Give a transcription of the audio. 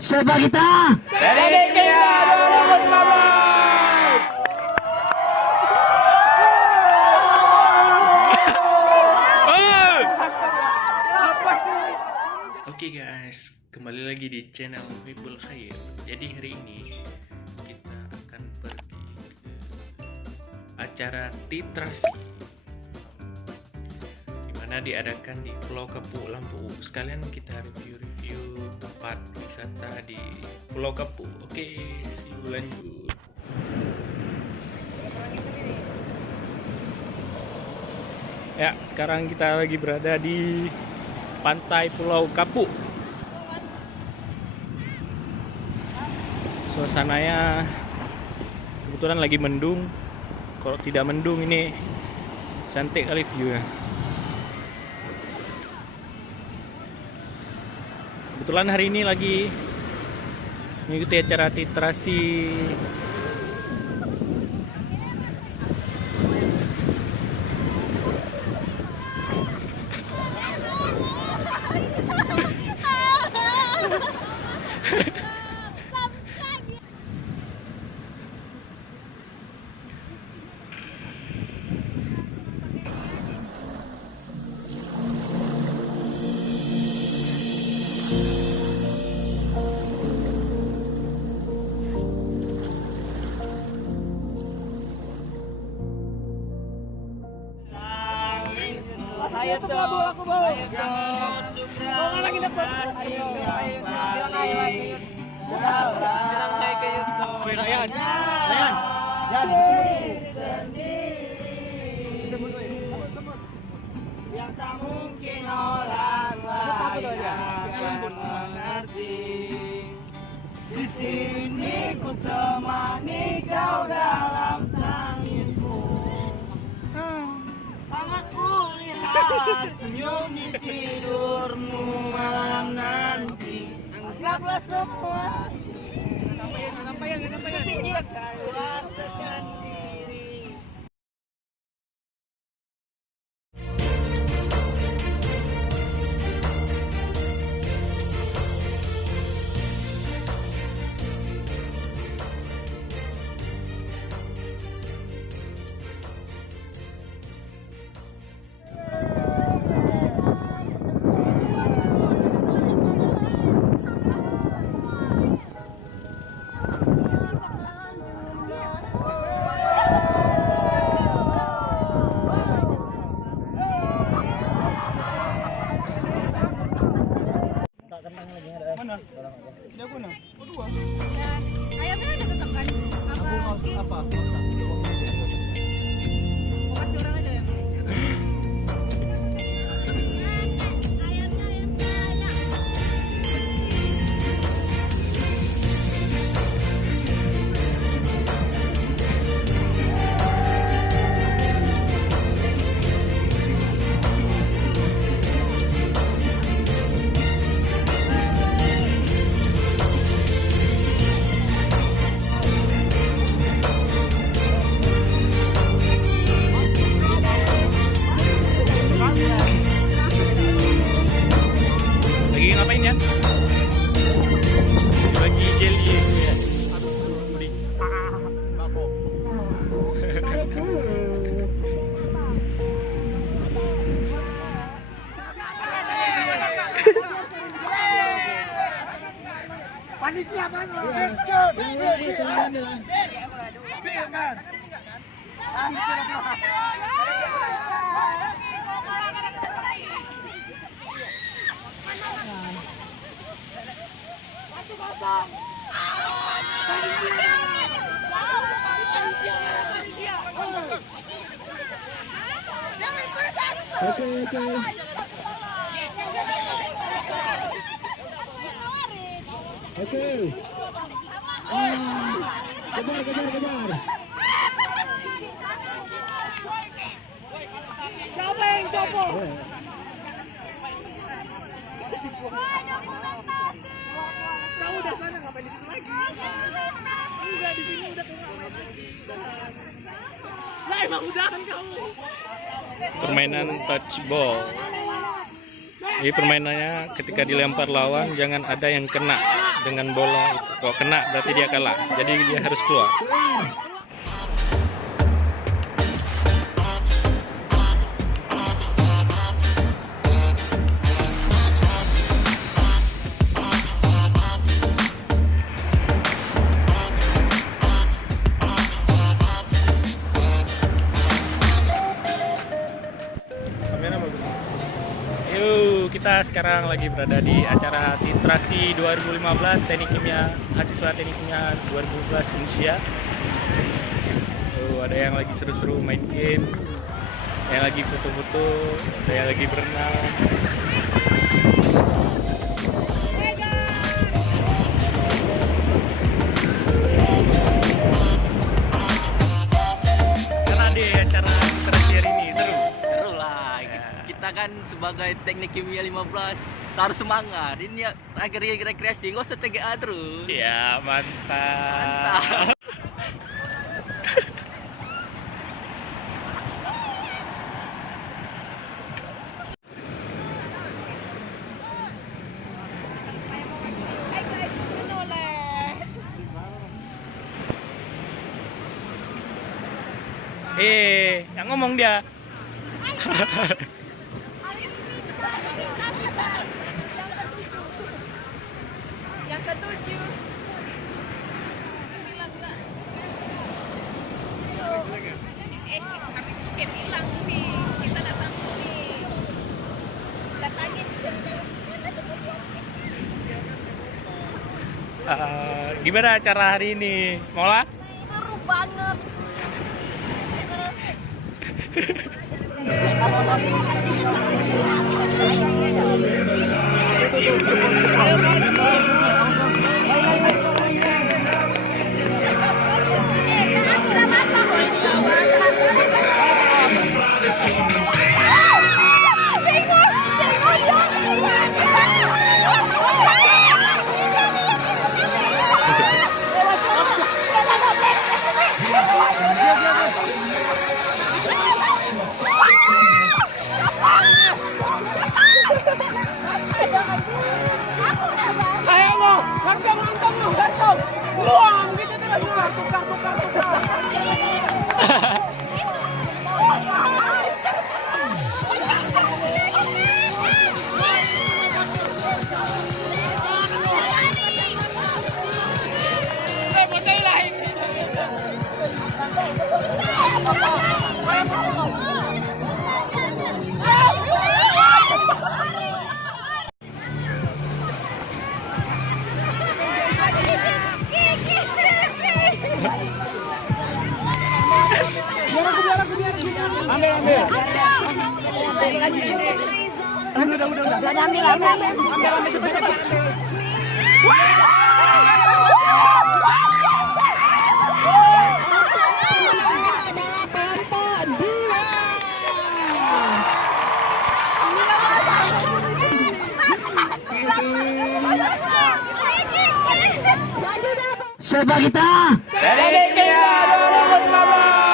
Siapa kita? Dedeknya 2018. Oke guys, kembali lagi di channel People Khair. Jadi hari ini kita akan pergi ke acara titrasi dimana diadakan di Pulau Kepu, Lampu. Sekalian kita review tempat wisata di Pulau Kepu. Oke, see you, lanjut. Ya, sekarang kita lagi berada di pantai Pulau Kapu. Suasananya kebetulan lagi mendung. Kalau tidak mendung ini cantik kali view ya. Kebetulan hari ini lagi mengikuti acara titrasi Ayo tuh, aku bawa. Ayo, lagi dapat. Ayo, bilang ayo lagi. Bilang hai ke YouTube. Woi Ryan. Sebut. Yang tak mungkin orang lain mengerti. Di sini ku temani kau dalam tangismu. Sangat kulihat senyum di tidurmu malam nanti. Anggaplah semua ketinggikan luaskan diri. Mana? Jago na. Kedua. Ayamnya ada tetap kan? Apa? Mau kasih orang aja ya? Lagi ngapain ya? Lagi jelly ya. Aduh, pedih. Bako. Panitia mana? Let's go. Oke. Kejar. Siapa yang coba? Kamu udah sana ngapain di situ lagi? Enggak, di sini udah keluar lagi. Lah emang udahan kamu. Permainan touch ball. Jadi permainannya ketika dilempar lawan jangan ada yang kena dengan bola itu. Kalau kena berarti dia kalah. Jadi dia harus keluar. Kita sekarang lagi berada di acara Titrasi 2015 Teknik Kimia, mahasiswa Teknik Kimia 2015 Indonesia. Ada yang lagi seru-seru main game, yang lagi foto-foto, ada yang lagi berenang. Karena di acara Titrasi hari ini seru. Seru lah. Kita kan sebagai Teknik Kimia 15 harus semangat. Ini ya akhir rekreasi, nggak usah TGA terus. Ya, mantap. Yang ngomong dia. Yang ketujuh. Habis itu dia bilang sih kita datang sini. Datangin. Gimana acara hari ini, Mola? Seru banget. Siapa kita? Teknik Kimia 2015.